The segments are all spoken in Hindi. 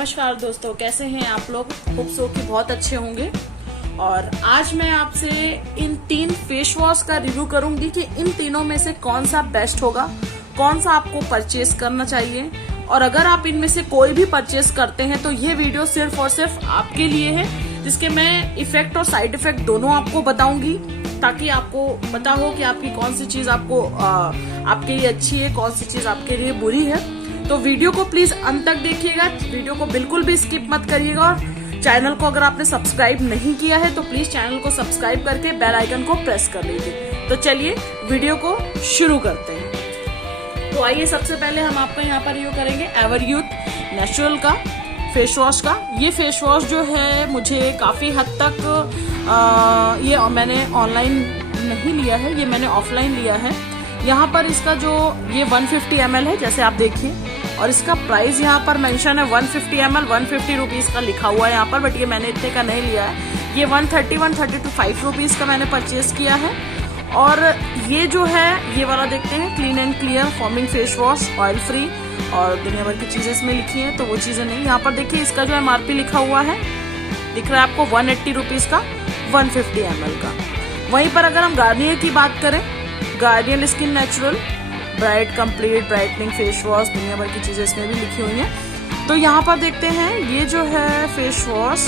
नमस्कार दोस्तों, कैसे हैं आप लोग। होप सो कि बहुत अच्छे होंगे। और आज मैं आपसे इन 3 फेस वॉश का रिव्यू करूंगी कि इन तीनों में से कौन सा बेस्ट होगा, कौन सा आपको परचेस करना चाहिए। और अगर आप इनमें से कोई भी परचेस करते हैं तो ये वीडियो सिर्फ और सिर्फ आपके लिए है, जिसके मैं इफेक्ट और साइड इफेक्ट दोनों आपको बताऊंगी, ताकि आपको पता हो कि आपकी कौन सी चीज आपके लिए अच्छी है, कौन सी चीज आपके लिए बुरी है। तो वीडियो को प्लीज अंत तक देखिएगा, वीडियो को बिल्कुल भी स्किप मत करिएगा। और चैनल को अगर आपने सब्सक्राइब नहीं किया है तो प्लीज चैनल को सब्सक्राइब करके बेल आइकन को प्रेस कर लीजिए। तो चलिए वीडियो को शुरू करते हैं। तो आइए, सबसे पहले हम आपको यहाँ पर रिव्यू करेंगे एवर यूथ नेचुरल का फेस वॉश का। ये फेस वॉश जो है मुझे काफी हद तक ये मैंने ऑनलाइन नहीं लिया है, ये मैंने ऑफलाइन लिया है। यहाँ पर इसका जो ये 150 ml है, जैसे आप देखिए, और इसका प्राइस यहाँ पर मेंशन है 150 ml 150 रुपीज का लिखा हुआ है यहाँ पर, बट ये मैंने इतने का नहीं लिया है। ये 130 to 5 रुपीज का मैंने परचेज किया है। और ये जो है ये वाला देखते हैं, clean and clear forming face wash, oil free, और दुनिया भर की चीजें इसमें लिखी हैं, तो वो चीजें नहीं। यहाँ पर देखिए इसका जो MRP लिखा हुआ है, दिख रहा है आपको 180 रुपीज का 150 ml का। वहीं पर अगर हम गार्नियर की बात करें, Garnier skin natural bright complete brightening face wash, दुनिया भर की चीजें इसमें भी लिखी हुई हैं। तो यहाँ पर देखते हैं ये जो है फेस वॉश,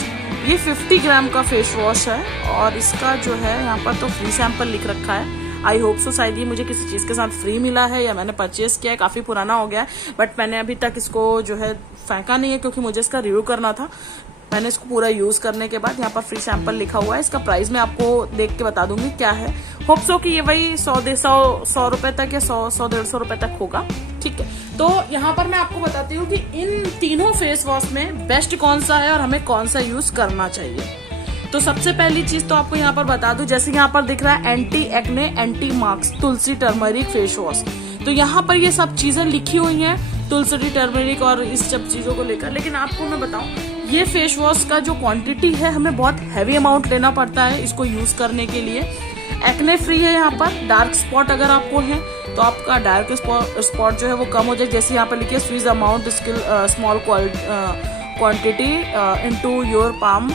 ये 50 ग्राम का फेस वॉश है, और इसका जो है यहाँ पर तो फ्री सैंपल लिख रखा है। आई होप सो शायद ये मुझे किसी चीज के साथ फ्री मिला है या मैंने परचेज किया है, काफी पुराना हो गया है, बट मैंने अभी तक इसको जो है फेंका नहीं है, क्योंकि मुझे इसका रिव्यू करना था। मैंने इसको पूरा यूज करने के बाद यहाँ पर फ्री सैंपल लिखा हुआ है। इसका प्राइस मैं आपको देख के बता दूंगी क्या है। होप सो कि ये वही 100 रुपए तक या 100-150 रुपए तक होगा, ठीक है। तो यहाँ पर मैं आपको बताती हूँ कि इन तीनों फेस वॉश में बेस्ट कौन सा है और हमें कौन सा यूज करना चाहिए। तो सबसे पहली चीज तो आपको यहाँ पर बता दूं, जैसे यहाँ पर दिख रहा है एंटी एक्ने एंटी मार्क्स तुलसी टर्मरिक फेस वॉश। तो यहाँ पर ये सब चीजें लिखी हुई हैं, तुलसी टर्मरिक और इस सब चीजों को लेकर। लेकिन आपको मैं बताऊं, ये फेस वॉश का जो क्वांटिटी है, हमें बहुत हैवी अमाउंट लेना पड़ता है इसको यूज करने के लिए। एक्ने फ्री है यहाँ पर। डार्क स्पॉट अगर आपको है तो आपका डार्क स्पॉट जो है वो कम हो जाए, जैसे यहाँ पर लिखिए स्वीज amount small quantity into your palm,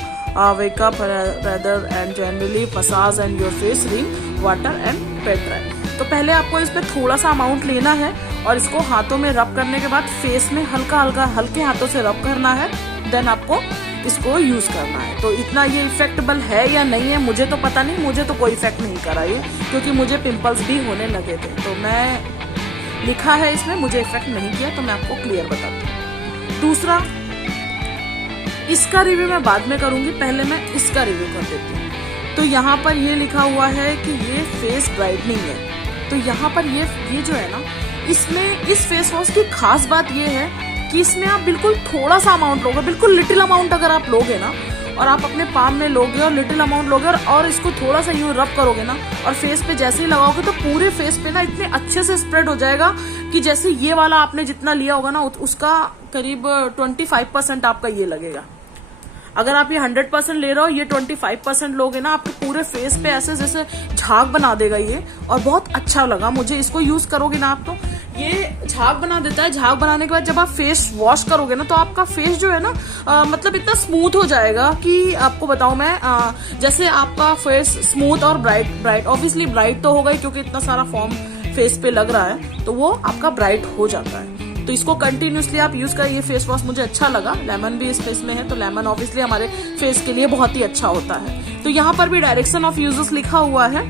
wake up rather and generally massage and your face ring water and pet dry। तो पहले आपको इसमें थोड़ा सा अमाउंट लेना है और इसको हाथों में रब करने के बाद फेस में हल्के हाथों से रब करना है, देन आपको इसको यूज करना है। तो इतना ये इफेक्टेबल है या नहीं है मुझे तो पता नहीं, मुझे तो कोई इफेक्ट नहीं करा ये, क्योंकि मुझे पिंपल्स भी होने लगे थे। तो मैं लिखा है इसमें, मुझे इफेक्ट नहीं किया, तो मैं आपको क्लियर बताती हूँ। दूसरा, इसका रिव्यू मैं बाद में करूंगी, पहले मैं इसका रिव्यू कर देती हूँ। तो यहाँ पर ये लिखा हुआ है कि ये फेस ब्राइटनिंग है। तो यहाँ पर ये जो है ना, इसमें इस फेस वॉश की खास बात ये है कि इसमें आप बिल्कुल थोड़ा सा अमाउंट लोगे, बिल्कुल लिटिल अमाउंट अगर आप लोगे ना, और आप अपने पाम में लोगे और लिटिल अमाउंट लोगे और इसको थोड़ा सा यूं रब करोगे ना, और फेस पे जैसे ही लगाओगे तो पूरे फेस पे ना इतने अच्छे से स्प्रेड हो जाएगा कि जैसे ये वाला आपने जितना लिया होगा ना, उसका करीब 25% आपका ये लगेगा। अगर आप ये 100% ले रहे हो, ये 25% लोगे ना, आपके पूरे फेस पे ऐसे जैसे झाग बना देगा ये, और बहुत अच्छा लगा मुझे। इसको यूज करोगे ना आप, तो ये झाग बना देता है। झाग बनाने के बाद जब आप फेस वॉश करोगे ना, तो आपका फेस जो है ना मतलब इतना स्मूथ हो जाएगा कि आपको बताऊं मैं, जैसे आपका फेस स्मूथ और ब्राइट ऑब्वियसली ब्राइट तो होगा ही, क्योंकि इतना सारा फॉर्म फेस पे लग रहा है, तो वो आपका ब्राइट हो जाता है। तो इसको कंटिन्यूसली आप यूज करें। ये फेस वॉश मुझे अच्छा लगा, लेमन भी इस फेस में है, तो लेमन ऑब्वियसली हमारे फेस के लिए बहुत ही अच्छा होता है। तो यहाँ पर भी डायरेक्शन ऑफ यूजेस लिखा हुआ है,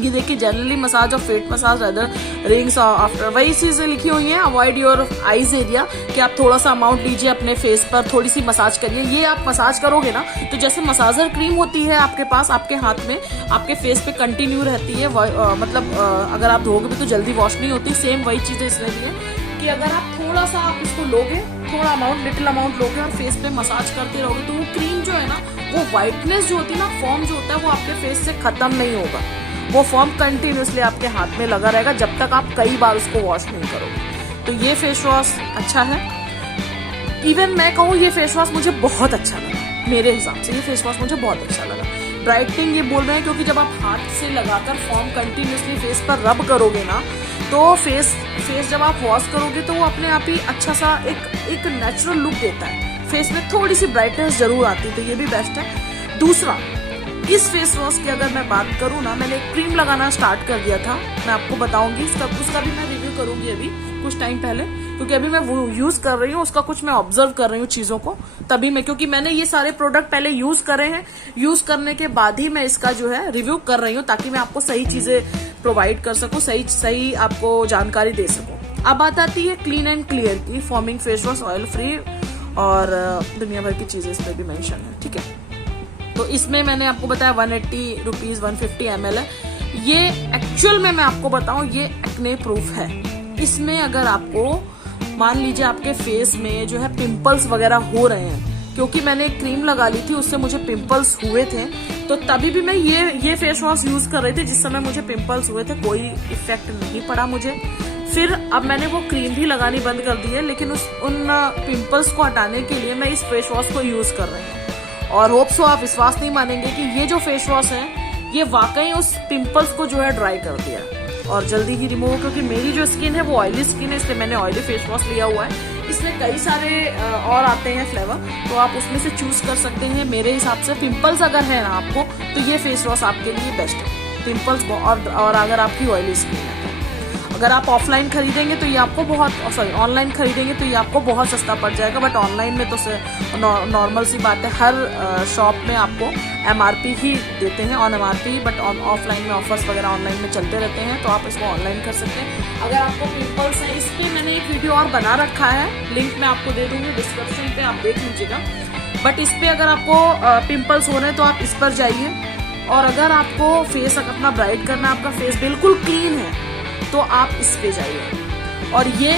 ये देखिए, जनरली मसाज और fat massage other rings after, वही चीजें लिखी हुई हैं। अवॉइड योर आईज एरिया, कि आप थोड़ा सा अमाउंट लीजिए अपने फेस पर, थोड़ी सी मसाज करिए। ये आप मसाज करोगे ना, तो जैसे मसाजर क्रीम होती है आपके पास, आपके हाथ में, आपके फेस पे कंटिन्यू रहती है, मतलब अगर आप धोगे भी तो जल्दी वॉश नहीं होती, सेम वही चीजें इसमें भी है कि अगर आप थोड़ा सा आप इसको लोगे, थोड़ा अमाउंट लिटिल अमाउंट लोगे और फेस पे मसाज करते रहोगे, तो वो क्रीम जो है ना, वो व्हाइटनेस जो होती है ना, फॉर्म जो होता है, वो आपके फेस से खत्म नहीं होगा। वो फॉर्म कंटिन्यूसली आपके हाथ में लगा रहेगा जब तक आप कई बार उसको वॉश नहीं करोगे। तो ये फेस वॉश अच्छा है। इवन मैं कहूँ, ये फेस वॉश मुझे बहुत अच्छा लगा, मेरे हिसाब से ये फेस वॉश मुझे बहुत अच्छा लगा। ब्राइटनिंग ये बोल रहे हैं, क्योंकि जब आप हाथ से लगाकर फॉर्म कंटिन्यूसली फेस पर रब करोगे ना, तो फेस जब आप वॉश करोगे तो वो अपने आप ही अच्छा सा एक नेचुरल लुक देता है। फेस में थोड़ी सी ब्राइटनेस जरूर आती है, तो ये भी बेस्ट है। दूसरा, इस फेस वॉश की अगर मैं बात करूँ ना, मैंने एक क्रीम लगाना स्टार्ट कर दिया था, मैं आपको बताऊंगी उसका भी मैं रिव्यू करूंगी अभी कुछ टाइम पहले, क्योंकि अभी मैं वो यूज कर रही हूँ, उसका कुछ मैं ऑब्जर्व कर रही हूँ चीजों को, तभी मैं, क्योंकि मैंने ये सारे प्रोडक्ट पहले यूज करे हैं, यूज करने के बाद ही मैं इसका जो है रिव्यू कर रही हूँ, ताकि मैं आपको सही चीजें प्रोवाइड कर सकूं, सही आपको जानकारी दे सकूं। अब बात आती है क्लीन एंड क्लियर की, forming face wash, oil free और दुनिया भर की चीजें इस पर भी मेंशन है, ठीक है। तो इसमें मैंने आपको बताया 180 रुपीज 150 ml है। ये एक्चुअल में मैं आपको बताऊं, ये एक्ने प्रूफ है। इसमें अगर आपको मान लीजिए आपके फेस में जो है पिंपल्स वगैरह हो रहे हैं, क्योंकि मैंने एक क्रीम लगा ली थी, उससे मुझे पिंपल्स हुए थे, तो तभी भी मैं ये फेस वॉश यूज कर रही थी जिस समय मुझे पिंपल्स हुए थे, कोई इफेक्ट नहीं पड़ा मुझे। फिर अब मैंने वो क्रीम भी लगानी बंद कर दी है, लेकिन उन पिंपल्स को हटाने के लिए मैं इस फेस वॉश को यूज कर रही हूँ। और होप सो आप विश्वास नहीं मानेंगे कि ये जो फेस वॉश है, ये वाकई उस पिंपल्स को जो है ड्राई कर दिया और जल्दी ही रिमूव, क्योंकि मेरी जो स्किन है वो ऑयली स्किन है, इसलिए मैंने ऑयली फेस वॉश लिया हुआ है। इसमें कई सारे और आते हैं फ्लेवर, तो आप उसमें से चूज कर सकते हैं। मेरे हिसाब से पिंपल्स अगर है ना आपको, तो ये फेस वॉश आपके लिए बेस्ट है, पिंपल्स और अगर आपकी ऑयली स्किन है। अगर आप ऑफलाइन खरीदेंगे तो ये आपको ऑनलाइन खरीदेंगे तो ये आपको बहुत सस्ता पड़ जाएगा, बट ऑनलाइन में तो नॉर्मल सी बात है, हर शॉप में आपको MRP ही देते हैं ऑन MRP, बट ऑफलाइन में ऑफर्स वगैरह ऑनलाइन में चलते रहते हैं, तो आप इसको ऑनलाइन कर सकते हैं। अगर आपको पिंपल्स है, इस पर मैंने एक वीडियो और बना रखा है, लिंक मैं आपको दे दूंगी डिस्क्रिप्शन पे, आप देख लीजिएगा। बट इस पे अगर आपको पिंपल्स हो रहे हैं तो आप इस पर जाइए, और अगर आपको फेस अपना ब्राइट करना, आपका फेस बिल्कुल क्लीन है, तो आप इस पे जाइए। और ये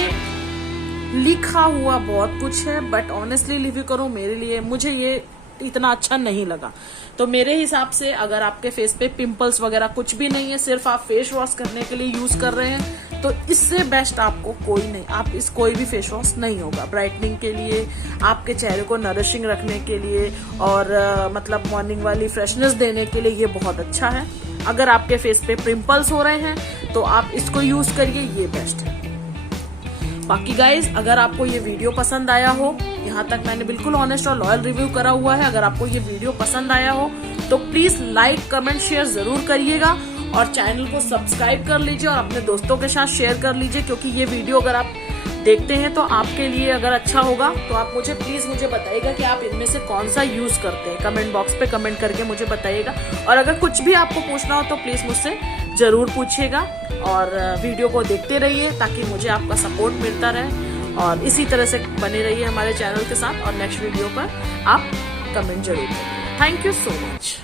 लिखा हुआ बहुत कुछ है, बट ऑनेस्टली रिव्यू करूं, मेरे लिए मुझे ये इतना अच्छा नहीं लगा। तो मेरे हिसाब से अगर आपके फेस पे पिंपल्स वगैरह कुछ भी नहीं है, सिर्फ आप फेस वॉश करने के लिए यूज कर रहे हैं, तो इससे बेस्ट आपको कोई नहीं, कोई भी फेस वॉश नहीं होगा। ब्राइटनिंग के लिए, आपके चेहरे को नरिशिंग रखने के लिए, और मतलब मॉर्निंग वाली फ्रेशनेस देने के लिए ये बहुत अच्छा है। अगर आपके फेस पे पिंपल्स हो रहे हैं तो आप इसको यूज करिए, ये बेस्ट है। बाकी गाइज, अगर आपको ये वीडियो पसंद आया हो, यहाँ तक मैंने बिल्कुल ऑनेस्ट और लॉयल रिव्यू करा हुआ है, अगर आपको ये वीडियो पसंद आया हो तो प्लीज लाइक कमेंट शेयर जरूर करिएगा, और चैनल को सब्सक्राइब कर लीजिए और अपने दोस्तों के साथ शेयर कर लीजिए, क्योंकि ये वीडियो अगर आप देखते हैं तो आपके लिए अगर अच्छा होगा, तो आप मुझे बताइएगा कि आप इनमें से कौन सा यूज करते हैं। कमेंट बॉक्स पे कमेंट करके मुझे बताइएगा, और अगर कुछ भी आपको पूछना हो तो प्लीज मुझसे जरूर पूछिएगा, और वीडियो को देखते रहिए ताकि मुझे आपका सपोर्ट मिलता रहे, और इसी तरह से बने रहिए हमारे चैनल के साथ, और नेक्स्ट वीडियो पर आप कमेंट जरूर करिए। Thank you so much.